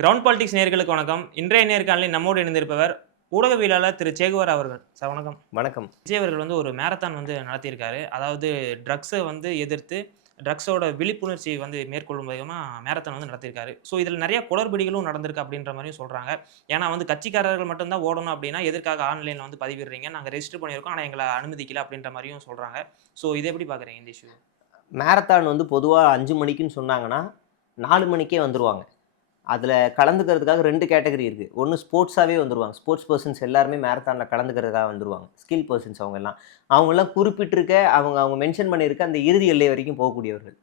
Ground politics நேயர்களுக்கு வணக்கம். இன்றைய நேர்காணலில் நம்மோடு இணைந்திருப்பவர் ஊடகவியலாளர் திரு சேகுவார் அவர்கள். சார் வணக்கம். வணக்கம். விஜய் அவர்கள் ஒரு மேரத்தான் நடத்தியிருக்காரு. அதாவது ட்ரக்ஸை எதிர்த்து ட்ரக்ஸோட விழிப்புணர்ச்சி மேற்கொள்ளும் விதமா மேரத்தான் நடத்தியிருக்காரு. ஸோ இதில் நிறைய குளறுபடிகளும் நடந்திருக்கு அப்படின்ற மாதிரியும் சொல்றாங்க. ஏன்னா கட்சிக்காரர்கள் மட்டும் தான் ஓடணும் அப்படின்னா எதற்காக ஆன்லைன்ல பதிவிடுறீங்க? நாங்க ரெஜிஸ்டர் பண்ணியிருக்கோம். ஆனா எங்களை அனுமதிக்கல அப்படின்ற மாதிரியும் சொல்றாங்க. ஸோ இதை எப்படி பார்க்குறீங்க இந்த இஷ்யூ? மேரத்தான் பொதுவா 5 மணிக்குன்னு சொன்னாங்கன்னா 4 மணிக்கே வந்துருவாங்க. அதில் கலந்துக்கிறதுக்காக 2 கேட்டகரி இருக்குது. ஒன்று ஸ்போர்ட்ஸாகவே வந்துருவாங்க. ஸ்போர்ட்ஸ் பர்சன்ஸ் எல்லாருமே மேரத்தானில் கலந்துக்கிறதுக்காக வந்துருவாங்க. ஸ்கில் பர்சன்ஸ் அவங்கெல்லாம் குறிப்பிட்டிருக்க அவங்க மென்ஷன் பண்ணியிருக்க அந்த இறுதி எல்லை வரைக்கும் போகக்கூடியவர்கள்.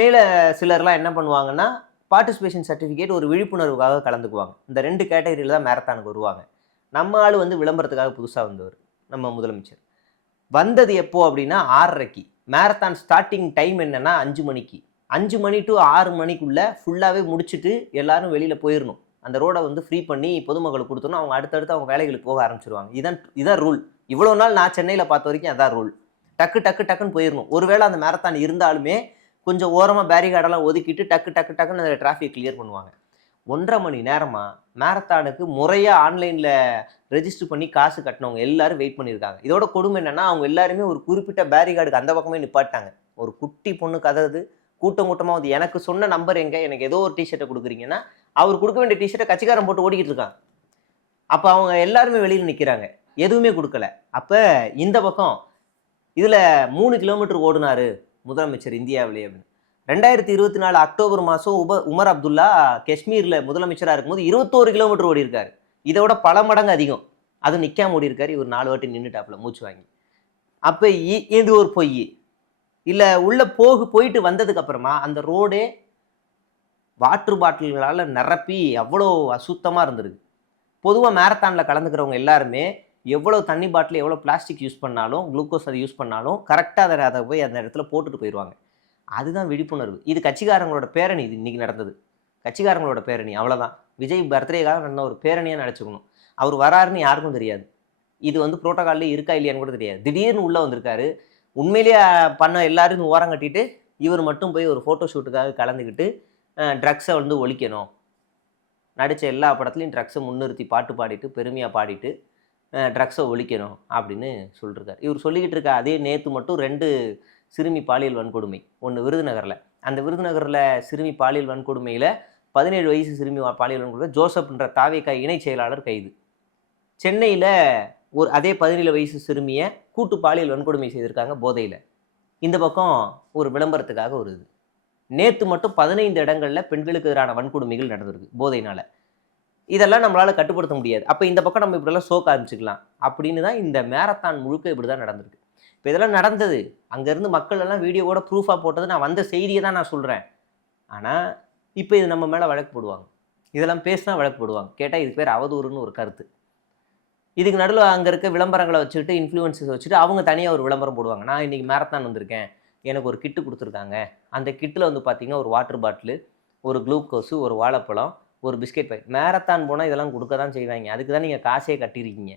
மேலே சிலர்லாம் என்ன பண்ணுவாங்கன்னா பார்ட்டிசிபேஷன் சர்டிஃபிகேட் ஒரு விழிப்புணர்வுக்காக கலந்துக்குவாங்க. இந்த 2 கேட்டகரியில் தான் மேரத்தானுக்கு வருவாங்க. நம்ம ஆள் விளம்பரத்துக்காக புதுசாக வந்தவர் நம்ம முதலமைச்சர். வந்தது எப்போ அப்படின்னா 6:30க்கு. மேரத்தான் ஸ்டார்டிங் டைம் என்னன்னா 5 மணிக்கு. 5 மணி டு 6 மணிக்குள்ளே ஃபுல்லாகவே முடிச்சுட்டு எல்லாரும் வெளியில் போயிடணும். அந்த ரோடை ஃப்ரீ பண்ணி பொதுமக்களுக்கு கொடுத்தோன்னா அவங்க அடுத்தடுத்து அவங்க வேலைகளுக்கு போக ஆரம்பிச்சிருவாங்க. இதான் ரூல். இவ்வளோ நாள் நான் சென்னையில் பார்த்த வரைக்கும் அதான் ரூல். டக்குன்னு போயிடணும். ஒருவேளை அந்த மேரத்தான் இருந்தாலுமே கொஞ்சம் ஓரமாக பேரிகார்டெல்லாம் ஒதுக்கிட்டு டக்குன்னு அந்த டிராஃபிக் கிளியர் பண்ணுவாங்க. 1.5 மணி நேரமாக மேரத்தானுக்கு முறையாக ஆன்லைனில் ரெஜிஸ்டர் பண்ணி காசு கட்டினவங்க எல்லாரும் வெயிட் பண்ணியிருக்காங்க. இதோட கொடுமை என்னென்னா அவங்க எல்லாருமே ஒரு குறிப்பிட்ட பேரிகார்டுக்கு அந்த பக்கமே நிப்பாட்டாங்க. ஒரு குட்டி பொண்ணு கதறது கூட்டமாக எனக்கு சொன்ன நம்பர் எங்க, எனக்கு ஏதோ ஒரு டிஷர்ட்டை கொடுக்குறீங்கன்னா அவர் கொடுக்க வேண்டிய டிஷர்ட்டை கட்சிக்காரன் போட்டு ஓடிக்கிட்டு இருக்கான். அப்போ அவங்க எல்லாருமே வெளியில் நிற்கிறாங்க, எதுவுமே கொடுக்கல. அப்போ இந்த பக்கம் இதில் 3 கிலோமீட்டர் ஓடினாரு முதலமைச்சர் இந்தியாவிலே அப்படின்னு. 2024 அக்டோபர் மாதம் உமர் அப்துல்லா காஷ்மீரில் முதலமைச்சராக இருக்கும்போது 21 கிலோமீட்டர் ஓடி இருக்காரு. இதை விட பல மடங்கு அதிகம். அது நிற்காம ஓடி இருக்காரு. இவர் 4 வாட்டி நின்றுட்டாப்புல மூச்சு வாங்கி. அப்போ இது ஒரு பொய் இல்லை. உள்ள போயிட்டு வந்ததுக்கு அப்புறமா அந்த ரோடே வாட்டர் பாட்டில்களால் நிரப்பி அவ்வளோ அசுத்தமாக இருந்திருக்கு. பொதுவாக மேரத்தானில் கலந்துக்கிறவங்க எல்லாருமே எவ்வளோ தண்ணி பாட்டில் எவ்வளோ பிளாஸ்டிக் யூஸ் பண்ணாலும் குளுக்கோஸ் அதை யூஸ் பண்ணாலும் கரெக்டாக அதை போய் அந்த இடத்துல போட்டுட்டு போயிடுவாங்க. அதுதான் விழிப்புணர்வு. இது கட்சிக்காரங்களோட பேரணி. இது இன்றைக்கி நடந்தது கட்சிக்காரங்களோட பேரணி, அவ்வளோதான். விஜய் பர்த்டேக்காக நடந்த ஒரு பேரணியாக நினச்சிக்கணும். அவர் வராருன்னு யாருக்கும் தெரியாது. இது ப்ரோட்டோகால்லே இருக்கா இல்லையான்னு கூட தெரியாது. திடீர்னு உள்ளே வந்திருக்காரு. உண்மையிலேயே பண்ண எல்லாரும் ஓரம் கட்டிட்டு இவர் மட்டும் போய் ஒரு ஃபோட்டோ ஷூட்டுக்காக கலந்துக்கிட்டு ட்ரக்ஸை ஒழிக்கணும், நடித்த எல்லா படத்துலையும் ட்ரக்ஸை முன்னிறுத்தி பாட்டு பாடிட்டு பெருமையாக பாடிட்டு ட்ரக்ஸை ஒழிக்கணும் அப்படின்னு சொல்லியிருக்காரு. இவர் சொல்லிக்கிட்டு இருக்க அதே நேற்று மட்டும் 2 சிறுமி பாலியல் வன்கொடுமை, ஒன்று விருதுநகரில். அந்த விருதுநகரில் சிறுமி பாலியல் வன்கொடுமையில் 17 வயசு சிறுமி பாலியல் வன்கொடுமை ஜோசப்ன்ற தாவேகா இணை செயலாளர் கைது. சென்னையில் அதே 17 வயசு சிறுமியை கூட்டு பாலியல் வன்கொடுமை செய்திருக்காங்க போதையில். இந்த பக்கம் ஒரு விளம்பரத்துக்காக ஒரு இது. நேற்று மட்டும் 15 இடங்களில் பெண்களுக்கு எதிரான வன்கொடுமைகள் நடந்திருக்கு போதையினால். இதெல்லாம் நம்மளால் கட்டுப்படுத்த முடியாது. அப்போ இந்த பக்கம் நம்ம இப்படிலாம் சோக்க ஆரம்பிச்சுக்கலாம் அப்படின்னு தான் இந்த மேரத்தான் முழுக்க இப்படி தான் நடந்திருக்கு. இப்போ இதெல்லாம் நடந்தது, அங்கேருந்து மக்கள் எல்லாம் வீடியோவோட ப்ரூஃபாக போட்டது நான் வந்த செய்தியை தான் நான் சொல்கிறேன். ஆனால் இப்போ இது நம்ம மேலே வழக்கு போடுவாங்க. இதெல்லாம் பேசினா வழக்கு போடுவாங்க. கேட்டால் இது பேர் அவதூறுன்னு ஒரு கருத்து. இதுக்கு நடுவில் அங்கே இருக்க விளம்பரங்களை வச்சுக்கிட்டு இன்ஃப்ளூயன்ஸஸ் வச்சுட்டு அவங்க தனியாக ஒரு விளம்பரம் போடுவாங்க. நான் இன்றைக்கி மேரத்தான் வந்திருக்கேன், எனக்கு ஒரு கிட்டு கொடுத்துருக்காங்க. அந்த கிட்டில் பார்த்திங்கன்னா ஒரு வாட்டர் பாட்டிலு, ஒரு குளுக்கோஸு, ஒரு வாழைப்பழம், ஒரு பிஸ்கெட் பை. மேரத்தான் போனால் இதெல்லாம் கொடுக்க தான் செய்வாங்க. அதுக்கு தான் நீங்கள் காசே கட்டியிருக்கீங்க.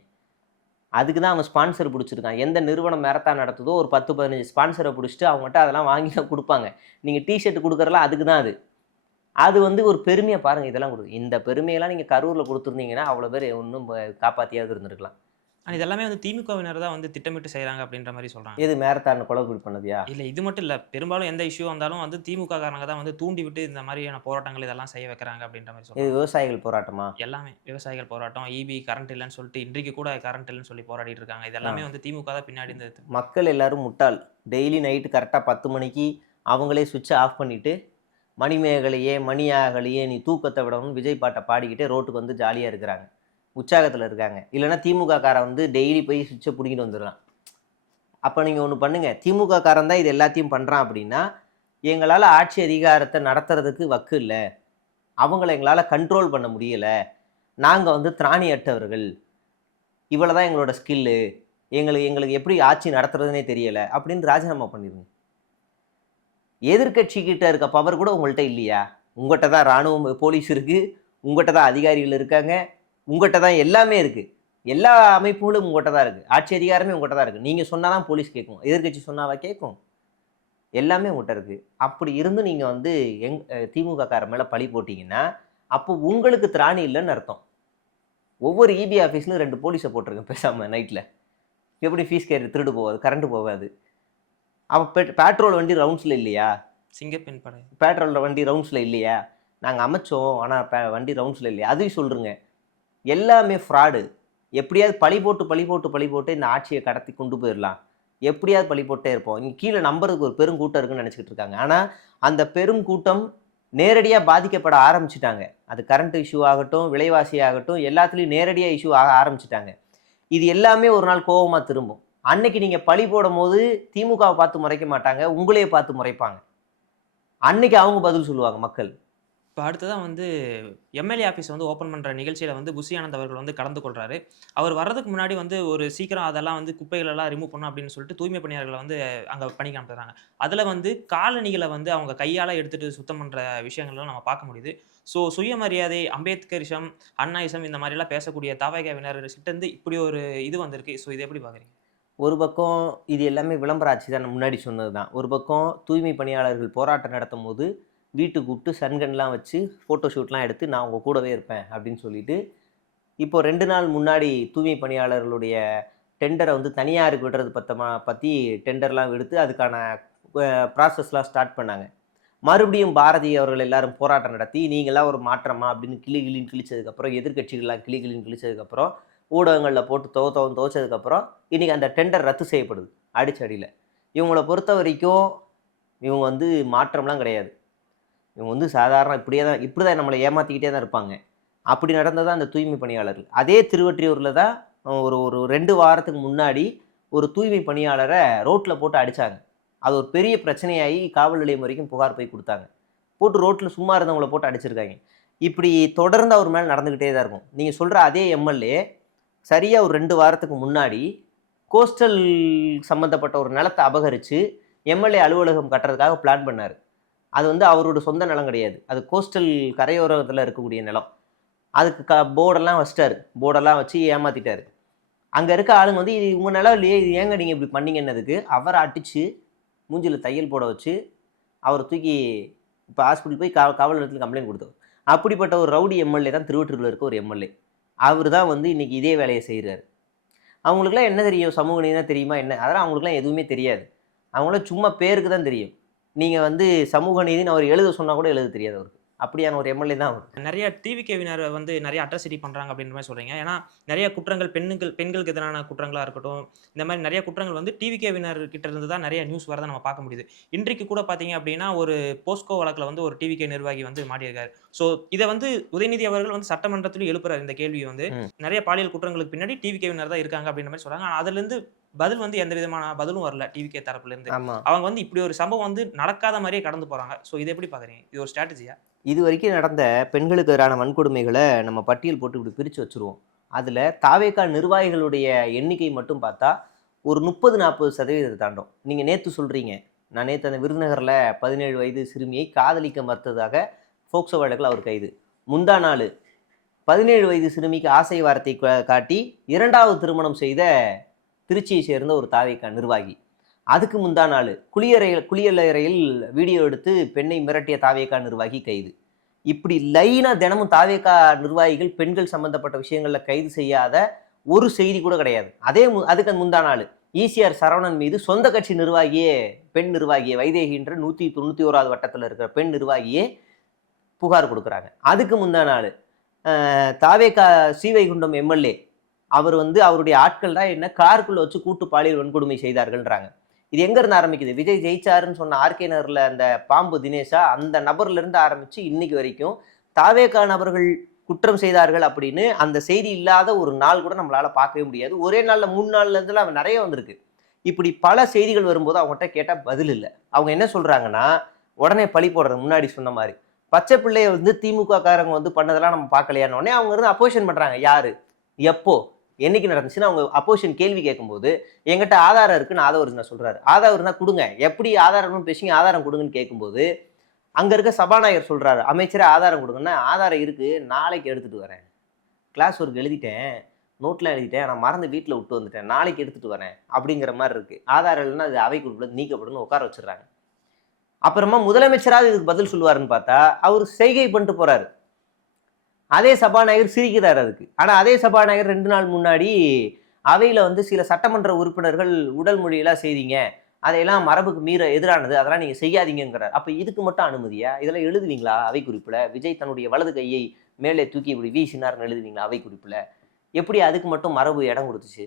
அதுக்கு தான் அவங்க ஸ்பான்சர் பிடிச்சிருக்காங்க. எந்த நிறுவனம் மேரத்தான் நடத்துதோ ஒரு 10-15 ஸ்பான்சரை பிடிச்சிட்டு அவங்ககிட்ட அதெல்லாம் வாங்கி தான் கொடுப்பாங்க. நீங்கள் டிஷர்ட் கொடுக்குறலாம் அதுக்கு தான் அது ஒரு பெருமையை பாருங்கள். இதெல்லாம் இந்த பெருமையெல்லாம் நீங்கள் கரூரில் கொடுத்துருந்தீங்கன்னா அவ்வளோ பேர் இன்னும் காப்பாற்றியாவது இருந்திருக்கலாம். ஆனால் இதெல்லாமே திமுகவினர் தான் திட்டமிட்டு செய்கிறாங்க அப்படின்ற மாதிரி சொல்கிறாங்க. இது மேரத்தான் கொலை பண்ணதியா? இல்லை, இது மட்டும் இல்லை. பெரும்பாலும் எந்த இஷ்யூ வந்தாலும் திமுக காரங்க தான் தூண்டி விட்டு இந்த மாதிரியான போராட்டங்கள் இதெல்லாம் செய்ய வைக்கிறாங்க அப்படின்ற மாதிரி சொல்கிறாங்க. இது விவசாயிகள் போராட்டமா? எல்லாமே விவசாயிகள் போராட்டம். இபி கரண்ட் இல்லைன்னு சொல்லிட்டு இன்றைக்கு கூட கரண்ட் இல்லைன்னு சொல்லி போராடிட்டு இருக்காங்க. இதெல்லாமே திமுக தான் பின்னாடி இருந்தது. மக்கள் எல்லாரும் முட்டாள். டெய்லி நைட்டு கரெக்டாக 10 மணிக்கு அவங்களே சுவிட்சை ஆஃப் பண்ணிவிட்டு மணிமேகலையே மணியாகலையே நீ தூக்கத்தை விடணும்னு விஜய் பாட்டை பாடிக்கிட்டே ரோட்டுக்கு ஜாலியாக இருக்கிறாங்க, உற்சாகத்தில் இருக்காங்க. இல்லைன்னா திமுக காரன் டெய்லி போய் சுவிட்சை பிடிக்கிட்டு வந்துடலாம். அப்போ நீங்கள் ஒன்று பண்ணுங்கள், திமுக காரன் தான் இது எல்லாத்தையும் பண்ணுறான் அப்படின்னா எங்களால் ஆட்சி அதிகாரத்தை நடத்துறதுக்கு வக்கு இல்லை, அவங்கள எங்களால் கண்ட்ரோல் பண்ண முடியலை, நாங்கள் திராணி அட்டவர்கள், இவ்வளோ தான் எங்களோட ஸ்கில்லு, எங்களுக்கு எப்படி ஆட்சி நடத்துறதுனே தெரியலை அப்படின்னு ராஜினாமா பண்ணிடுங்க. எதிர்கட்சிக்கிட்ட இருக்க பவர் கூட உங்கள்கிட்ட இல்லையா? உங்கள்கிட்ட தான் இராணுவம் போலீஸ் இருக்குது, உங்கள்கிட்ட தான் அதிகாரிகள் இருக்காங்க, உங்கள்கிட்ட தான் எல்லாமே இருக்குது. எல்லா அமைப்புகளும் உங்கள்கிட்ட தான் இருக்குது. ஆட்சி அதிகாரமே உங்கள்கிட்ட தான் இருக்குது. நீங்கள் சொன்னால் தான் போலீஸ் கேட்கும், எதிர்கட்சி சொன்னாவா கேட்கும்? எல்லாமே உங்கள்கிட்ட இருக்குது. அப்படி இருந்து நீங்கள் திமுக கார மேலே பழி போட்டிங்கன்னா அப்போ உங்களுக்கு திராணி இல்லைன்னு அர்த்தம். ஒவ்வொரு இபி ஆஃபீஸ்லையும் 2 போலீஸை போட்டிருக்கேன் பேசாமல் நைட்டில். எப்படி ஃபீஸ் கேட்டு திருடு போகாது, கரண்ட் போகாது. அப்போ பேட்ரோல் வண்டி ரவுண்ட்ஸில் இல்லையா? சிங்கப்பெண் படை. பேட்ரோல் வண்டி ரவுண்ட்ஸில் இல்லையா? நாங்கள் அமைச்சோம், ஆனால் வண்டி ரவுண்ட்ஸில் இல்லையா? அதையும் சொல்கிறேங்க. எல்லாமே ஃப்ராடு. எப்படியாவது பழி போட்டு இந்த ஆட்சியை கடத்தி கொண்டு போயிடலாம். எப்படியாவது பழி போட்டே இருப்போம். இங்கே கீழே நம்புறதுக்கு ஒரு பெரும் கூட்டம் இருக்குன்னு நினச்சிக்கிட்டு இருக்காங்க. ஆனால் அந்த பெரும் கூட்டம் நேரடியாக பாதிக்கப்பட ஆரம்பிச்சிட்டாங்க. அது கரண்ட் இஷ்யூ ஆகட்டும், விலைவாசி ஆகட்டும், எல்லாத்துலேயும் நேரடியாக இஷ்யூ ஆக ஆரம்பிச்சிட்டாங்க. இது எல்லாமே ஒரு நாள் கோபமாக திரும்பும். அன்னைக்கு நீங்கள் பழி போடும் போது திமுகவை பார்த்து முறைக்க மாட்டாங்க, உங்களையே பார்த்து முறைப்பாங்க. அன்னைக்கு அவங்க பதில் சொல்லுவாங்க மக்கள். இப்போ அடுத்ததான் வந்து எம்எல்ஏ ஆஃபீஸ் வந்து ஓப்பன் பண்ணுற நிகழ்ச்சியில் வந்து புஷி ஆனந்த் அவர்கள் வந்து கலந்து கொள்கிறாரு. அவர் வர்றதுக்கு முன்னாடி வந்து ஒரு சீக்கிரம் அதெல்லாம் வந்து குப்பைகளெல்லாம் ரிமூவ் பண்ணணும் அப்படின்னு சொல்லிட்டு தூய்மை பணியாளர்களை வந்து அங்கே பணிக்கு அனுப்புறாங்க. அதில் வந்து காலணிகளை வந்து அவங்க கையால் எடுத்துகிட்டு சுத்தம் பண்ணுற விஷயங்கள்லாம் நம்ம பார்க்க முடியுது. ஸோ சுயமரியாதை, அம்பேத்கரிசம், அண்ணாயிசம் இந்த மாதிரிலாம் பேசக்கூடிய தாவகவினர் கிட்டேருந்து இப்படி ஒரு இது வந்திருக்கு. ஸோ இதை எப்படி பார்க்குறீங்க? ஒரு பக்கம் இது எல்லாமே விளம்பர ஆட்சி தான், முன்னாடி சொன்னது தான். ஒரு பக்கம் தூய்மை பணியாளர்கள் போராட்டம் நடத்தும் போது வீட்டுக்கு கூப்பிட்டு சன்கன்லாம் வச்சு ஃபோட்டோ ஷூட்லாம் எடுத்து நான் உங்கள் கூடவே இருப்பேன் அப்படின்னு சொல்லிட்டு, இப்போ 2 நாள் முன்னாடி தூய்மை பணியாளர்களுடைய டெண்டரை வந்து தனியாருக்கு விடுறது பற்றி டெண்டர்லாம் எடுத்து அதுக்கான ப்ராசஸ்லாம் ஸ்டார்ட் பண்ணாங்க. மறுபடியும் பாரதி அவர்கள் எல்லாரும் போராட்டம் நடத்தி நீங்களாம் ஒரு மாற்றமா அப்படின்னு கிளின்னு கிழிச்சதுக்கப்புறம், எதிர்கட்சிகள்லாம் கிளின்னு கிழிச்சதுக்கப்புறம், ஊடகங்களில் போட்டு துவச்சதுக்கப்புறம் இன்றைக்கி அந்த டெண்டர் ரத்து செய்யப்படுது அடிச்சடியில். இவங்கள பொறுத்த வரைக்கும் இவங்க வந்து மாற்றம்லாம் கிடையாது. இவங்க வந்து சாதாரண இப்படி தான் நம்மளை ஏமாற்றிக்கிட்டே தான் இருப்பாங்க. அப்படி நடந்தது அந்த தூய்மை பணியாளர்கள். அதே திருவொற்றியூரில் தான் ஒரு 2 வாரத்துக்கு முன்னாடி ஒரு தூய்மை பணியாளரை ரோட்டில் போட்டு அடித்தாங்க. அது ஒரு பெரிய பிரச்சனையாகி காவல் நிலையம் வரைக்கும் புகார் போய் கொடுத்தாங்க. போட்டு ரோட்டில் சும்மா இருந்தவங்கள போட்டு அடிச்சிருக்காங்க. இப்படி தொடர்ந்து அவர் மேலே நடந்துக்கிட்டே தான் இருக்கும். நீங்கள் சொல்கிற அதே எம்எல்ஏ சரியாக ஒரு 2 வாரத்துக்கு முன்னாடி கோஸ்டல் சம்மந்தப்பட்ட ஒரு நிலத்தை அபகரித்து எம்எல்ஏ அலுவலகம் கட்டுறதுக்காக பிளான் பண்ணார். அது வந்து அவரோட சொந்த நிலம் கிடையாது. அது கோஸ்டல் கரையோரத்தில் இருக்கக்கூடிய நிலம். அதுக்கு போர்டெல்லாம் வச்சிட்டாரு. போர்டெல்லாம் வச்சு ஏமாற்றிட்டார். அங்கே இருக்க ஆளுங்க வந்து இது உங்கள் நிலம் இல்லையே, இது ஏங்க நீங்கள் இப்படி பண்ணீங்கன்னதுக்கு அவரை அடித்து மூஞ்சில் தையல் போட வச்சு அவரை தூக்கி இப்போ ஹாஸ்பிட்டல் போய் காவல் நிலையத்தில் கம்ப்ளைண்ட் கொடுத்தோம். அப்படிப்பட்ட ஒரு ரவுடி எம்எல்ஏ தான் திருவொற்றியூரில் இருக்க ஒரு எம்எல்ஏ. அவர் தான் வந்து இன்றைக்கி இதே வேலையை செய்கிறாரு. அவங்களுக்குலாம் என்ன தெரியும்? சமூக நீதி தான் தெரியுமா என்ன? அதெல்லாம் அவங்களுக்குலாம் எதுவுமே தெரியாது. அவங்களாம் சும்மா பேருக்கு தான் தெரியும். நீங்கள் வந்து சமூக நீதினு அவர் எழுத சொன்னால் கூட எழுத தெரியாது அவருக்கு. அப்படியான ஒரு எம்எல்ஏ தான் அவர். நிறைய டிவிகேவினர் வந்து நிறைய அட்ராசிட்டி பண்ணுறாங்க அப்படின்ற மாதிரி சொல்கிறீங்க. ஏன்னா நிறைய குற்றங்கள் பெண்களுக்கு எதிரான குற்றங்களாக இருக்கட்டும், இந்த மாதிரி நிறைய குற்றங்கள் வந்து டிவிகேவினர் கிட்ட இருந்து தான் நிறைய நியூஸ் வரதை நம்ம பார்க்க முடியுது. இன்றைக்கு கூட பார்த்தீங்க அப்படின்னா ஒரு போஸ்கோ வழக்கில் வந்து ஒரு டிவிகே நிர்வாகி வந்து மாட்டியிருக்காரு. ஸோ இதை வந்து உதயநிதி அவர்கள் வந்து சட்டமன்றத்திலும் எழுப்புறாரு இந்த கேள்வியை வந்து. நிறைய பாலியல் குற்றங்களுக்கு பின்னாடி டிவிகேவினர் தான் இருக்காங்க அப்படின்ற மாதிரி சொல்கிறாங்க. அதுலேருந்து பதில் வந்து எந்த விதமான பதிலும் வரல டிவிகே தரப்புல இருந்து. அவங்க வந்து இப்படி ஒரு சம்பவம் வந்து நடக்காத மாதிரியே கடந்து போறாங்க. ஸோ இதை எப்படி பாக்குறீங்க? இது ஒரு ஸ்ட்ராட்டஜியா? இது வரைக்கும் நடந்த பெண்களுக்கு எதிரான வன்கொடுமைகளை நம்ம பட்டியல் போட்டு இப்படி பிரித்து வச்சுருவோம். அதில் தாவேகா நிர்வாகிகளுடைய எண்ணிக்கை மட்டும் பார்த்தா ஒரு 30-40% தாண்டும். நீங்கள் நேற்று சொல்கிறீங்க, நான் நேற்று அந்த விருதுநகரில் 17 வயது சிறுமியை காதலிக்க மறுத்ததாக போக்சோ வழக்கில் அவர் கைது. முந்தா நாள் 17 வயது சிறுமிக்கு ஆசை வார்த்தை காட்டி 2வது திருமணம் செய்த திருச்சியை சேர்ந்த ஒரு தாவேகா நிர்வாகி. அதுக்கு முந்தா நாள் குளியலறையில் வீடியோ எடுத்து பெண்ணை மிரட்டிய தாவேகா நிர்வாகி கைது. இப்படி லைனாக தினமும் தாவேகா நிர்வாகிகள் பெண்கள் சம்பந்தப்பட்ட விஷயங்களில் கைது செய்யாத ஒரு செய்தி கூட கிடையாது. அதுக்கு முந்தா நாள் ஈசிஆர் சரவணன் மீது சொந்த கட்சி நிர்வாகியே, பெண் நிர்வாகியே, வைதேகின்ற 191வது வட்டத்தில் இருக்கிற பெண் நிர்வாகியே புகார் கொடுக்குறாங்க. அதுக்கு முந்தா நாள் தாவேகா ஸ்ரீவைகுண்டம் எம்எல்ஏ அவர் வந்து அவருடைய ஆட்கள் தான் என்ன காருக்குள்ள வச்சு கூட்டு பாலியல் வன்கொடுமை செய்தார்கள்ன்றாங்க. இது எங்கேருந்து ஆரம்பிக்குது? விஜய் ஜெயிச்சாருன்னு சொன்ன ஆர்கே நகரில் அந்த பாம்பு தினேஷா, அந்த நபர்லேருந்து ஆரம்பித்து இன்னைக்கு வரைக்கும் தாவேகா நபர்கள் குற்றம் செய்தார்கள் அப்படின்னு அந்த செய்தி இல்லாத ஒரு நாள் கூட நம்மளால் பார்க்கவே முடியாது. ஒரே நாளில் 3 நாள்லேருந்துலாம் அவன் நிறைய வந்திருக்கு. இப்படி பல செய்திகள் வரும்போது அவங்ககிட்ட கேட்டால் பதில் இல்லை. அவங்க என்ன சொல்கிறாங்கன்னா, உடனே பழி போடுறது. முன்னாடி சொன்ன மாதிரி பச்சை பிள்ளையை வந்து திமுக காரங்க வந்து பண்ணதெல்லாம் நம்ம பார்க்கலையான்னு உடனே அவங்க இருந்து அப்போசிஷன் பண்ணுறாங்க. யார், எப்போ, என்னைக்கு நடந்துச்சுன்னு அவங்க அப்போசிஷன் கேள்வி கேட்கும்போது என்கிட்ட ஆதாரம் இருக்குன்னு ஆதவர்ஜுனா சொல்றாரு. ஆதவர்ஜுனா கொடுங்க, எப்படி ஆதாரம்னு பேசுங்க, ஆதாரம் கொடுங்கன்னு கேட்கும்போது அங்க இருக்க சபாநாயகர் சொல்றாரு, அமைச்சரே ஆதாரம் கொடுங்கன்னா, ஆதாரம் இருக்கு, நாளைக்கு எடுத்துட்டு வரேன், கிளாஸ் ஒர்க் எழுதிட்டேன், நோட்லாம் எழுதிட்டேன், நான் மறந்து வீட்டில் விட்டு வந்துட்டேன், நாளைக்கு எடுத்துட்டு வரேன் அப்படிங்கிற மாதிரி இருக்கு. ஆதாரம் இல்லைன்னா அது அவை குறிப்பில் நீக்கப்படும் உட்கார வச்சிடறாங்க. அப்புறமா முதலமைச்சராக இதுக்கு பதில் சொல்லுவாருன்னு பார்த்தா அவர் செய்கை பண்ணிட்டு போறாரு. அதே சபாநாயகர் சிரிக்கிறார் அதுக்கு. ஆனால் அதே சபாநாயகர் 2 நாள் முன்னாடி அவையில் வந்து சில சட்டமன்ற உறுப்பினர்கள் உடல் மொழியெல்லாம் செய்தீங்க, அதையெல்லாம் மரபுக்கு எதிரானது, அதெல்லாம் நீங்கள் செய்யாதீங்கிறார். அப்போ இதுக்கு மட்டும் அனுமதியா? இதெல்லாம் எழுதுவீங்களா அவை குறிப்பில்? விஜய் தன்னுடைய வலது கையை மேலே தூக்கி இப்படி வீசினார்னு எழுதுவீங்களா அவை குறிப்பில்? எப்படி அதுக்கு மட்டும் மரபு இடம் கொடுத்துச்சு?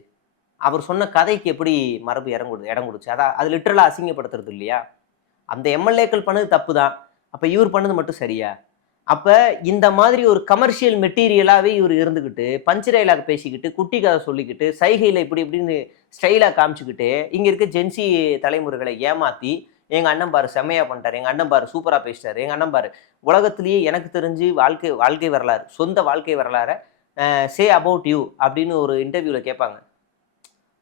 அவர் சொன்ன கதைக்கு எப்படி மரபு இடம் கொடுச்சு? அதான் அது லிட்டரலாக அசிங்கப்படுத்துறது இல்லையா? அந்த எம்எல்ஏக்கள் பண்ணது தப்பு தான். அப்போ இவர் பண்ணது மட்டும் சரியா? அப்போ இந்த மாதிரி ஒரு கமர்ஷியல் மெட்டீரியலாகவே இவர் இருந்துக்கிட்டு பஞ்ச் டைலாக் பேசிக்கிட்டு குட்டி கதை சொல்லிக்கிட்டு சைகையில் இப்படி இப்படின்னு ஸ்டைலாக காமிச்சிக்கிட்டு இங்கே இருக்க ஜென்சி தலைமுறைகளை ஏமாற்றி எங்கள் அண்ணன் பாரு செம்மையாக பண்ணிட்டார், எங்கள் அண்ணன் பாரு சூப்பராக பேசிட்டார், எங்கள் அண்ணன் பாரு உலகத்திலேயே எனக்கு தெரிஞ்சு வாழ்க்கை வரலாறு சொந்த வாழ்க்கை வரலாறை சே அபவுட் யூ அப்படின்னு ஒரு இன்டர்வியூவில் கேட்பாங்க.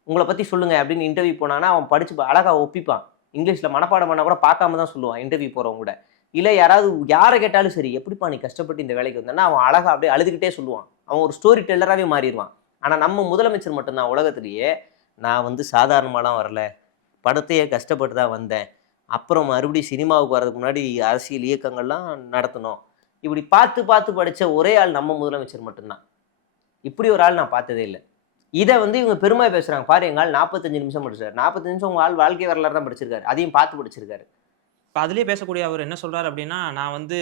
உங்களை பற்றி சொல்லுங்கள் அப்படின்னு இன்டர்வியூ போனான்னா அவன் படித்து அழகாக ஒப்பிப்பான். இங்கிலீஷில் மனப்பாடம் பண்ணால் கூட பார்க்காம தான் சொல்லுவான் இன்டர்வியூ போகிறவங்க கூட. இல்லை யாரை கேட்டாலும் சரி, எப்படிப்பா நீ கஷ்டப்பட்டு இந்த வேலைக்கு வந்தேன்னா அவன் அழகாக அப்படியே அழுதுகிட்டே சொல்லுவான். அவன் ஒரு ஸ்டோரி டெல்லராகவே மாறிடுவான். ஆனால் நம்ம முதலமைச்சர் மட்டும்தான் உலகத்திலேயே நான் வந்து சாதாரணமாலாம் வரல, படத்தையே கஷ்டப்பட்டு தான் வந்தேன், அப்புறம் மறுபடியும் சினிமாவுக்கு வர்றதுக்கு முன்னாடி அரசியல் இயக்கங்கள்லாம் நடத்தணும், இப்படி பார்த்து பார்த்து படித்த ஒரே ஆள் நம்ம முதலமைச்சர் மட்டும்தான். இப்படி ஒரு ஆள் நான் பார்த்ததே இல்லை. இதை வந்து இவங்க பெருமையாக பேசுகிறாங்க. பாரு எங்கள் ஆள் 45 நிமிஷம் படிச்சார். 45 நிமிஷம் உங்கள் ஆள் வாழ்க்கை வரலாறு தான் படிச்சிருக்காரு, அதையும் பார்த்து படிச்சிருக்காரு. இப்போ அதிலேயே பேசக்கூடிய அவர் என்ன சொல்றாரு அப்படின்னா, நான் வந்து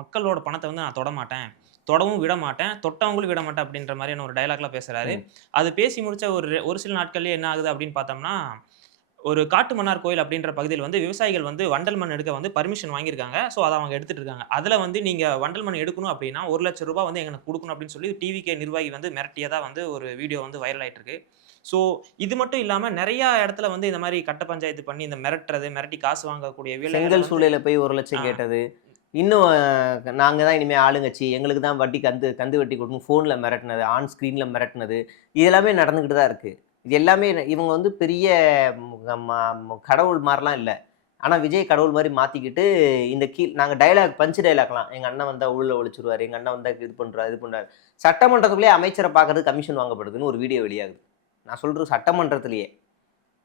மக்களோட பணத்தை வந்து நான் தொடமாட்டேன், தொடவும் விட மாட்டேன், தொட்டவங்களும் விட மாட்டேன் அப்படின்ற மாதிரியான ஒரு டயலாக்லாம் பேசுறாரு. அது பேசி முடிச்ச ஒரு சில நாட்கள்லேயே என்ன ஆகுது அப்படின்னு பார்த்தோம்னா, ஒரு காட்டுமன்னார் கோயில் அப்படின்ற பகுதியில் வந்து விவசாயிகள் வந்து வண்டல் மண் எடுக்க வந்து பர்மிஷன் வாங்கியிருக்காங்க. ஸோ அதை அவங்க எடுத்துட்டு இருக்காங்க. அதில் வந்து நீங்கள் வண்டல் மண் எடுக்கணும் அப்படின்னா ₹1,00,000 வந்து எங்களுக்கு கொடுக்கணும் அப்படின்னு சொல்லி டிவிகே நிர்வாகி வந்து மிரட்டியதாக வந்து ஒரு வீடியோ வந்து வைரல் ஆயிட்டு இருக்கு. ஸோ இது மட்டும் இல்லாமல் நிறையா இடத்துல வந்து இந்த மாதிரி கட்ட பஞ்சாயத்து பண்ணி இந்த மிரட்டி காசு வாங்கக்கூடிய செங்கல் சூளையில் போய் 1,00,000 கேட்டது. இன்னும் நாங்கள் தான் இனிமேல் ஆளுங்கட்சி, எங்களுக்கு தான் வட்டி கந்து வட்டி கொடுக்கணும், ஃபோனில் மிரட்டினது, ஆன் ஸ்க்ரீனில் மிரட்டினது, இது எல்லாமே நடந்துக்கிட்டு தான் இருக்குது. இது எல்லாமே இவங்க வந்து பெரிய கடவுள் மாதிரிலாம் இல்லை. ஆனால் விஜய் கடவுள் மாதிரி மாற்றிக்கிட்டு இந்த நாங்கள் பஞ்சு டைலாக்லாம் எங்கள் அண்ணன் வந்தால் உள்ள ஒழிச்சிருவார், எங்கள் அண்ணன் வந்தால் இது பண்ணுறாரு. சட்டமன்றத்துக்குள்ளேயே அமைச்சரை பார்க்கறது கமிஷன் வாங்கப்படுதுன்னு ஒரு வீடியோ வெளியாகுது. நான் சொல்கிறது சட்டமன்றத்திலேயே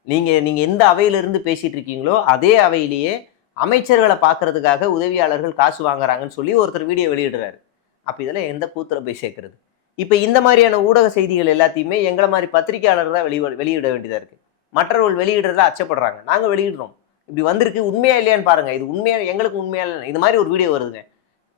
நீங்கள் எந்த அவையிலிருந்து பேசிகிட்டு இருக்கீங்களோ அதே அவையிலேயே அமைச்சர்களை பார்க்கறதுக்காக உதவியாளர்கள் காசு வாங்குறாங்கன்னு சொல்லி ஒருத்தர் வீடியோ வெளியிடுறாரு. அப்போ இதெல்லாம் எந்த கூத்தில் போய் சேர்க்கறது? இப்போ இந்த மாதிரியான ஊடக செய்திகள் எல்லாத்தையுமே எங்களை மாதிரி பத்திரிகையாளர் தான் வெளியிட வேண்டியதாக இருக்குது. மற்றவர்கள் வெளியிடுறதா அச்சப்படுறாங்க. நாங்கள் வெளியிடுறோம், இப்படி வந்திருக்கு, உண்மையா இல்லையான்னு பாருங்கள், இது உண்மையாக எங்களுக்கு உண்மையா இல்லை, இது மாதிரி ஒரு வீடியோ வருதுங்க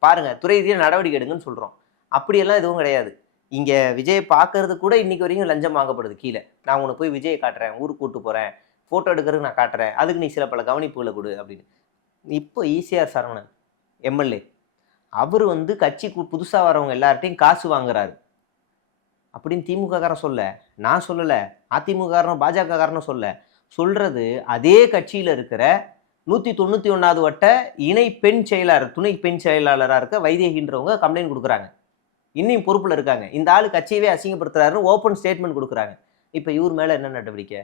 பாருங்கள், துறை ரீதியாக நடவடிக்கை எடுங்கன்னு சொல்கிறோம். அப்படியெல்லாம் எதுவும் கிடையாது. இங்கே விஜயை பார்க்கறது கூட இன்றைக்கி வரைக்கும் லஞ்சம் வாங்கப்படுது. கீழே நான் உனக்கு போய் விஜயை காட்டுறேன், ஊருக்கு கூப்பிட்டு போகிறேன், ஃபோட்டோ எடுக்கிறதுக்கு நான் காட்டுறேன், அதுக்கு நீ சில பல கவனிப்புகளை கொடு அப்படின்னு. இப்போ ஈசிஆர் சரவணன் எம்எல்ஏ அவர் வந்து கட்சிக்கு புதுசாக வரவங்க எல்லார்ட்டையும் காசு வாங்குறாரு அப்படின்னு திமுககாரன் சொல்ல, நான் சொல்லலை, அதிமுககாரனும் பாஜககாரனும் சொல்கிறது அதே கட்சியில் இருக்கிற 191வது வட்ட இணை பெண் செயலாளர், துணை பெண் செயலாளராக இருக்க வைதேகின்றவங்க கம்ப்ளைண்ட் கொடுக்குறாங்க. இன்னும் பொறுப்பில் இருக்காங்க. இந்த ஆள் கட்சியவே அசிங்கப்படுத்துறாருன்னு ஓப்பன் ஸ்டேட்மெண்ட் கொடுக்குறாங்க. இப்போ இவர் மேலே என்ன நடவடிக்கை?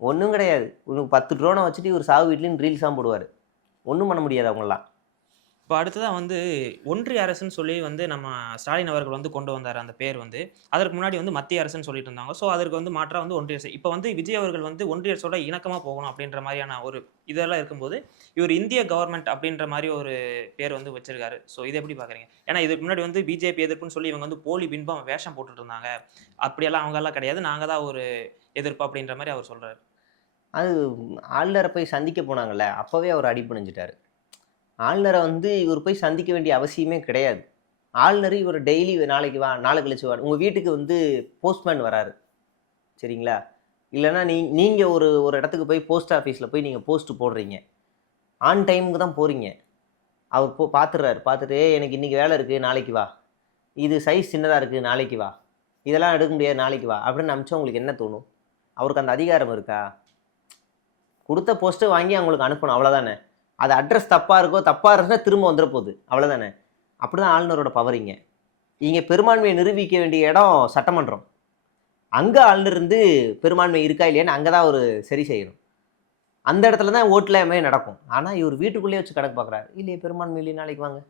ஒன்றும் கிடையாது. உனக்கு 10 ட்ரோனை வச்சுட்டு இவர் சாவு வீட்லேயும் ரீல்ஸாக போடுவார். ஒன்றும் பண்ண முடியாது அவங்களாம். இப்போ அடுத்ததாக வந்து ஒன்றிய அரசுன்னு சொல்லி வந்து நம்ம ஸ்டாலின் அவர்கள் வந்து கொண்டு வந்தார் அந்த பேர் வந்து. அதற்கு முன்னாடி வந்து மத்திய அரசுன்னு சொல்லிட்டு இருந்தாங்க. ஸோ அதற்கு வந்து மாற்றாக வந்து ஒன்றிய அரசு. இப்போ வந்து விஜய் அவர்கள் வந்து ஒன்றிய அரசோட இணக்கமாக போகணும் அப்படின்ற மாதிரியான ஒரு இதெல்லாம் இருக்கும்போது இவர் இந்திய கவர்மெண்ட் அப்படின்ற மாதிரி ஒரு பேர் வந்து வச்சிருக்காரு. ஸோ இதை எப்படி பார்க்குறீங்க? ஏன்னா இதுக்கு முன்னாடி வந்து பிஜேபி எதிர்ப்புன்னு சொல்லி இவங்க வந்து போலி பின்பம் வேஷம் போட்டுட்டு இருந்தாங்க. அப்படியெல்லாம் அவங்கெல்லாம் கிடையாது, நாங்கள் தான் ஒரு எதிர்ப்பு அப்படின்ற மாதிரி அவர் சொல்கிறார். அது ஆளுநரை போய் சந்திக்க போனாங்கல்ல, அப்போவே அவர் அடிபணிஞ்சிட்டார். ஆளுநரை வந்து இவர் போய் சந்திக்க வேண்டிய அவசியமே கிடையாது. ஆளுநர் இவர் டெய்லி நாளைக்கு வா, நாளை கழிச்சு வா, உங்கள் வீட்டுக்கு வந்து போஸ்ட்மேன் வராரு, சரிங்களா? இல்லைன்னா நீங்கள் ஒரு இடத்துக்கு போய் போஸ்ட் ஆஃபீஸில் போய் நீங்கள் போஸ்ட் போடுறீங்க, ஆன் டைமுக்கு தான் போகிறீங்க. அவர் பார்த்துடுறாரு, பார்த்துட்டு எனக்கு இன்றைக்கி வேலை இருக்குது நாளைக்கு வா, இது சைஸ் சின்னதாக இருக்குது நாளைக்கு வா, இதெல்லாம் எடுக்க முடியாது நாளைக்கு வா அப்படின்னு அனுப்பிச்சா உங்களுக்கு என்ன தோணும்? அவருக்கு அந்த அதிகாரம் இருக்கா? கொடுத்த போஸ்ட்டை வாங்கி அவங்களுக்கு அனுப்பணும், அவ்வளோதானே. அது அட்ரஸ் தப்பாக இருந்தால் திரும்ப வந்துட போகுது, அவ்வளோதானே. அப்படி தான் ஆளுநரோட பவரிங்க. இங்கே பெரும்பான்மையை நிரூபிக்க வேண்டிய இடம் சட்டமன்றம். அங்கே ஆளுநர் இருந்து பெரும்பான்மை இருக்கா இல்லையான்னு அங்கே தான் ஒரு சரி செய்யணும். அந்த இடத்துல தான் ஓட்டுலாமே நடக்கும். ஆனால் இவர் வீட்டுக்குள்ளேயே வச்சு கணக்கு பார்க்குறாரு. இல்லையே பெரும்பான்மை இல்லையே, நாளைக்கு வாங்க.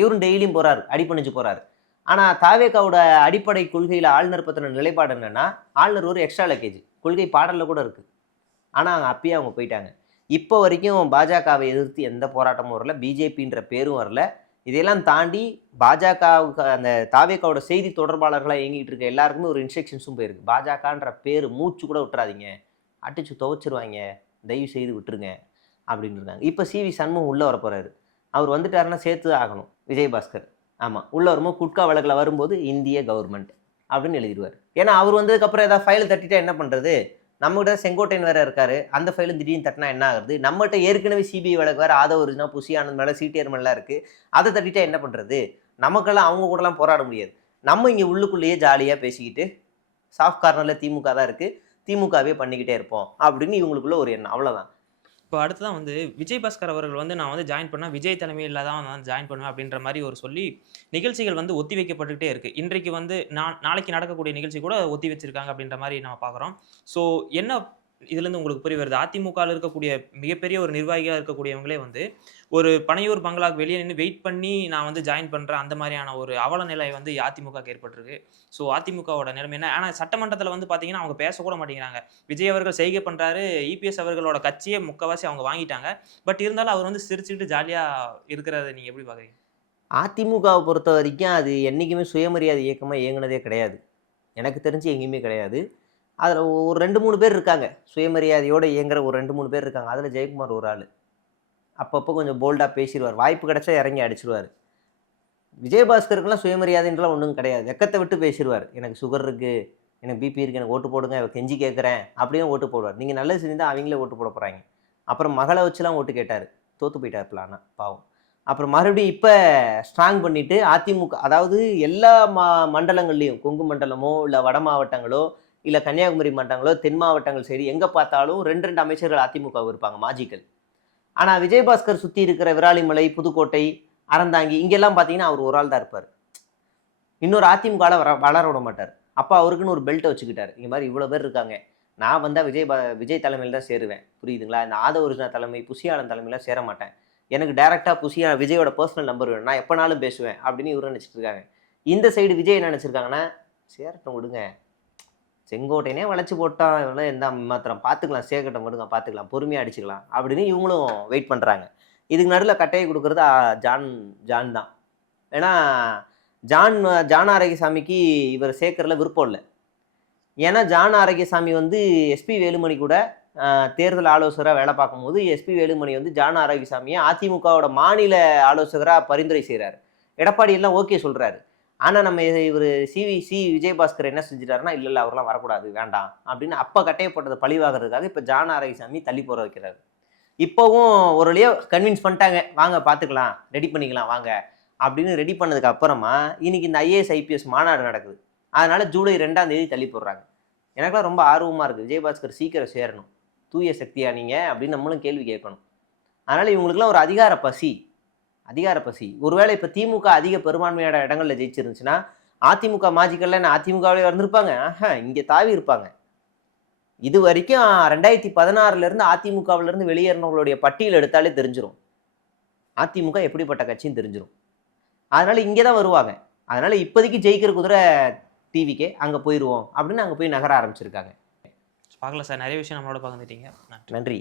இவரும் டெய்லியும் போகிறாரு, அடிப்பணிஞ்சு போகிறாரு. ஆனால் தாவேகாவோட அடிப்படை கொள்கையில் ஆளுநர் பற்றின நிலைப்பாடு என்னென்னா, ஆளுநர் ஒரு எக்ஸ்ட்ரா லக்கேஜ், கொள்கை பாடலில் கூட இருக்குது. ஆனால் அப்பயே அவங்க போயிட்டாங்க. இப்போ வரைக்கும் பாஜகவை எதிர்த்து எந்த போராட்டமும் வரல, பிஜேபின்ற பேரும் வரல, இதையெல்லாம் தாண்டி பாஜகவுக்கு அந்த தாவேக்காவோட செய்தி தொடர்பாளர்களாக இயங்கிட்டு இருக்க எல்லாருக்குமே ஒரு இன்ஸ்ட்ரக்ஷன்ஸும் போயிருக்கு. பாஜகன்ற பேர் மூச்சு கூட விட்டுறாதீங்க, அடிச்சு துவைச்சிருவாங்க, தயவு செய்து விட்டுருங்க அப்படின்னு இருந்தாங்க. இப்போ சிவி சண்முகம் உள்ளே வர போகிறாரு. அவர் வந்துட்டாருன்னா சேர்த்து தான் ஆகணும். விஜயபாஸ்கர் ஆமாம் உள்ளே வரும்போது குட்கா வழக்கில் வரும்போது இந்திய கவர்மெண்ட் அப்படின்னு எழுதிடுவார். ஏன்னா அவர் வந்ததுக்கப்புறம் ஏதாவது ஃபைல் தட்டிட்டா என்ன பண்ணுறது? நம்மகிட்ட செங்கோட்டையன் வேறு இருக்காரு, அந்த ஃபைலும் திடீர்னு தட்டினா என்ன ஆகுது? நம்மகிட்ட ஏற்கனவே சிபிஐ வழக்கு வேறு ஆதவ ஒரிஜினா புசி ஆனந்த் மேலே சிடிஆர் மேலாம் இருக்குது, அதை தட்டிட்டா என்ன பண்ணுறது? நமக்கெல்லாம் அவங்க கூடலாம் போராட முடியாது. நம்ம இங்கே உள்ளுக்குள்ளேயே ஜாலியாக பேசிக்கிட்டு சாஃப்ட் கார்னரில் திமுக தான் இருக்குது, திமுகவே பண்ணிக்கிட்டே இருப்போம் அப்படின்னு இவங்களுக்குள்ள ஒரு எண்ணம், அவ்வளோதான். இப்போ அடுத்ததான் வந்து விஜயபாஸ்கர் அவர்கள் வந்து நான் வந்து ஜாயின் பண்ணால் விஜய் தலைமையில் தான் நான் ஜாயின் பண்ணுவேன் அப்படின்ற மாதிரி ஒரு சொல்லி நிகழ்ச்சிகள் வந்து ஒத்தி வைக்கப்பட்டுக்கிட்டே இருக்குது. இன்றைக்கு வந்து நாளைக்கு நடக்கக்கூடிய நிகழ்ச்சி கூட ஒத்தி வச்சிருக்காங்க அப்படின்ற மாதிரி நம்ம பார்க்குறோம். ஸோ என்ன இதுலேருந்து உங்களுக்கு புரிய வருது? அதிமுகவில் இருக்கக்கூடிய மிகப்பெரிய ஒரு நிர்வாகியாக இருக்கக்கூடியவங்களே வந்து ஒரு பனையூர் பங்களாக்கு வெளியே நின்று வெயிட் பண்ணி நான் வந்து ஜாயின் பண்ணுறேன், அந்த மாதிரியான ஒரு அவல நிலை வந்து அதிமுகவுக்கு ஏற்பட்டிருக்கு. ஸோ அதிமுகவோட நிலைமை என்ன? ஆனால் சட்டமன்றத்தில் வந்து பார்த்தீங்கன்னா அவங்க பேசக்கூட மாட்டேங்கிறாங்க. விஜய் அவர்கள் செய்கை பண்ணுறாரு, இபிஎஸ் அவர்களோட கட்சியே முக்கவாசி அவங்க வாங்கிட்டாங்க. பட் இருந்தாலும் அவர் வந்து சிரிச்சுக்கிட்டு ஜாலியாக இருக்கிறத நீங்கள் எப்படி பார்க்குறீங்க? அதிமுகவை பொறுத்த வரைக்கும் அது என்றைக்குமே சுயமரியாதை இயக்கமாக இயங்குனதே கிடையாது. எனக்கு தெரிஞ்சு எங்கேயுமே கிடையாது. அதில் ஒரு 2-3 பேர் இருக்காங்க, சுயமரியாதையோடு இயங்குற ஒரு 2-3 பேர் இருக்காங்க. அதில் ஜெயக்குமார் ஒரு ஆள். அப்பப்போ கொஞ்சம் போல்டாக பேசிடுவார், வாய்ப்பு கிடைச்சா இறங்கி அடிச்சிடுவார். விஜயபாஸ்கருக்குலாம் சுயமரியாதைன்றலாம் ஒன்றும் கிடையாது. வெக்கத்தை விட்டு பேசிடுவார். எனக்கு சுகர் இருக்குது, எனக்கு பிபி இருக்குது, எனக்கு ஓட்டு போடுங்க, கெஞ்சி கேட்குறேன் அப்படின்னு ஓட்டு போடுவார். நீங்கள் நல்லது செஞ்சுருந்தால் அவங்களே ஓட்டு போட போகிறாங்க. அப்புறம் மகளை வச்சுலாம் ஓட்டு கேட்டார், தோற்று போயிட்டார் பிளானா பாவம். அப்புறம் மறுபடியும் இப்போ ஸ்ட்ராங் பண்ணிவிட்டு அதிமுக, அதாவது எல்லா மண்டலங்கள்லேயும், கொங்கு மண்டலமோ இல்லை வட மாவட்டங்களோ இல்லை கன்னியாகுமரி மண்டலங்களோ தென் மாவட்டங்கள் சரி எங்கே பார்த்தாலும் 2 அமைச்சர்கள் அதிமுக இருப்பாங்க, மாஜிக்கள். ஆனால் விஜயபாஸ்கர் சுற்றி இருக்கிற விராலிமலை, புதுக்கோட்டை, அறந்தாங்கி இங்கெல்லாம் பார்த்தீங்கன்னா அவர் ஒரு ஆள் தான் இருப்பார். இன்னொரு அதிமுகவில் வளர விட மாட்டார். அப்போ அவருக்குன்னு ஒரு பெல்ட்டை வச்சுக்கிட்டார். இங்கே மாதிரி இவ்வளோ பேர் இருக்காங்க, நான் வந்தால் விஜய் தலைமையில் தான் சேருவேன், புரியுதுங்களா? இந்த ஆதவ ஒரிஜினா தலைமை, புசியாளன் தலைமையில் சேர மாட்டேன், எனக்கு டேரெக்டாக விஜயோட பர்சனல் நம்பர் வேணும், நான் எப்போனாலும் பேசுவேன் அப்படின்னு இவரும் நினச்சிட்டு இருக்காங்க. இந்த சைடு விஜய் என்ன நினச்சிருக்காங்கன்னா, சேரட்டும் விடுங்க, செங்கோட்டையனே வளைச்சி போட்டான், இவெல்லாம் எந்த மாத்திரம் பார்த்துக்கலாம், சேகட்டம் விடுங்க பார்த்துக்கலாம், பொறுமையாக அடிச்சுக்கலாம் அப்படின்னு இவங்களும் வெயிட் பண்ணுறாங்க. இதுக்கு நடுவில் கட்டையை கொடுக்குறது ஜான் தான். ஏன்னா ஜான் ஆரோக்கியசாமிக்கு இவர் சேர்க்கறதுல விருப்பம் இல்லை. ஏன்னா ஜான் ஆரோக்கியசாமி வந்து எஸ்பி வேலுமணி கூட தேர்தல் ஆலோசகராக வேலை பார்க்கும்போது எஸ்பி வேலுமணி வந்து ஜான் ஆரோக்கியசாமியை அதிமுகவோட மாநில ஆலோசகராக பரிந்துரை செய்கிறாரு. எடப்பாடி எல்லாம் ஓகே சொல்கிறாரு. ஆனால் நம்ம இவர் விஜயபாஸ்கர் என்ன செஞ்சுட்டாருன்னா, இல்லை அவரெல்லாம் வரக்கூடாது, வேண்டாம் அப்படின்னு அப்போ கட்டையப்பட்டதை பழிவாகிறதுக்காக இப்போ ஜான் ஆரோக்கியசாமி தள்ளி போகிற வைக்கிறாரு. இப்போவும் ஒரு வழியாக கன்வின்ஸ் பண்ணிட்டாங்க, வாங்க பார்த்துக்கலாம், ரெடி பண்ணிக்கலாம் வாங்க அப்படின்னு ரெடி பண்ணதுக்கு அப்புறமா இன்னைக்கு இந்த ஐஏஎஸ் ஐபிஎஸ் மாநாடு நடக்குது. அதனால ஜூலை 2ஆம் தேதி தள்ளி போடுறாங்க. எனக்குலாம் ரொம்ப ஆர்வமாக இருக்குது, விஜயபாஸ்கர் சீக்கிரம் சேரணும், தூய சக்தியா நீங்கள் அப்படின்னு நம்மளும் கேள்வி கேட்கணும். அதனால் இவங்களுக்குலாம் ஒரு அதிகார பசி. ஒருவேளை இப்போ திமுக அதிக பெரும்பான்மையான இடங்களில் ஜெயிச்சிருந்துச்சுன்னா அதிமுக மாஜிக்கல்ல அதிமுகவிலே வந்திருப்பாங்க, இங்கே தாவி இருப்பாங்க. இது வரைக்கும் 2016 அதிமுகவிலிருந்து வெளியேறினவங்களுடைய பட்டியல் எடுத்தாலே தெரிஞ்சிடும் அதிமுக எப்படிப்பட்ட கட்சின்னு தெரிஞ்சிடும். அதனால இங்கே தான் வருவாங்க. அதனால இப்போதைக்கு ஜெயிக்கிற குதிரை டிவிக்கே, அங்கே போயிடுவோம் அப்படின்னு அங்கே போய் நகர ஆரம்பிச்சிருக்காங்க. பார்க்கலாம் சார், நிறைய விஷயம் நம்மளோட பகிர்ந்துட்டீங்க. நன்றி.